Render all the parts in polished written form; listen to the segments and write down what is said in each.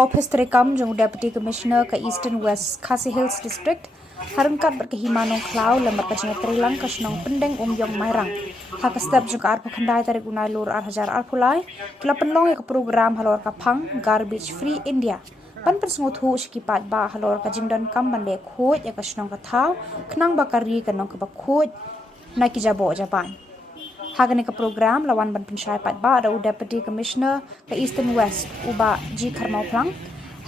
Office Terekam jong Deputy Commissioner ke Eastern West Khasi Hills District harengkat berkehimanong klau lembat kajnya Trilang kasnong pendeng Yong Mairang. Hak step juga arpa kendai tarik unai lur arhajar arpulai kila penlong ke program halor kapang Garbage Free India. Pan pensengut hu sekipat ba halor kajimdan kam bande khoj ya kasnong kathau kenang bakari kanong kebakhoj na kijabo Japan. Hagani ke program lawan ban pensyai pat ba ada Deputy Commissioner ke Eastern West uba G Karmau Plang.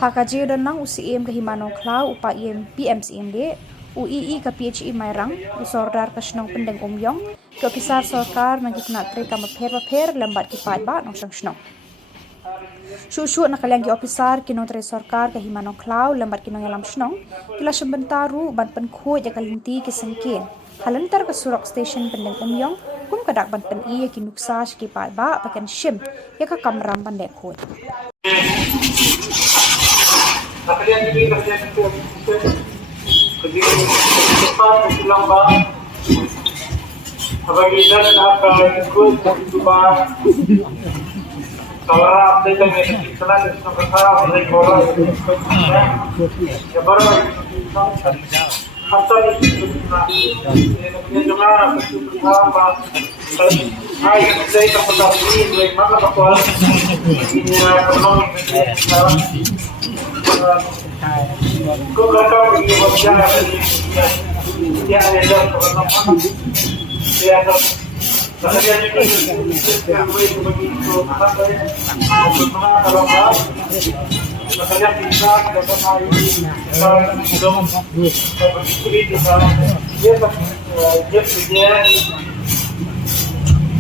Hakaji dan nang UCM ke Himano Klau upa IM PMCMD UII ke PHI Mairang usordar ke senong pendeng Yong ke opisar sorkar nang kena trika maper lembat kipat ba nong senong. Shushu nakaliang ki opisar kinong tre sorkar ke Himano Klau lembat kinong yalam senong kila sembentaru ban penkhoj jakalinti ke sengkin. Halantar ke Surok Station pendeng Yong kum kadak ban pen iya kinuksa sekipat ba pakan shim ya ka kamram pandek khoj. Nakalian ini kerja kerja cepat pulang bang. Abang kita akan ikut cuba kalau update yang kita nak sekarang dari bola ya baru hatta itu juga apa hai saya kepada ini maka aktual ini ekonomi kau kata ini berjalan dia ada apa dia ada saya ini begitu apa ya kalau makanya kita dapat hari ini sudah berpikir dia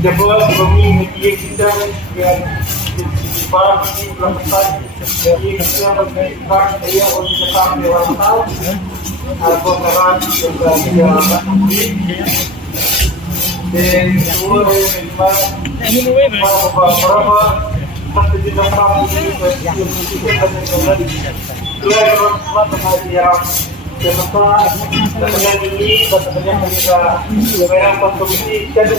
depois kami kita yang para pelaksanaan yang kita bergerak dia untuk tetap dewasa atau orang yang dan semua beberapa pasti kita tahu kenapa dengan ini katanya kita mereka komisi jadi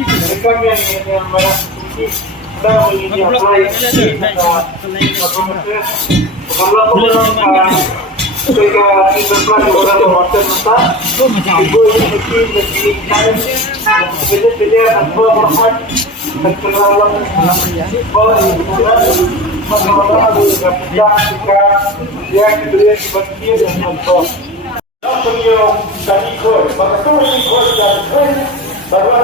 mereka yang mana sudah ini apply ketika kita orang hotel masa ibu ini jadi apa berhak terkenal masalah jika dia diberi sebagian dan contoh. Beliau tadi kau, maka kau ini kau jadi bahwa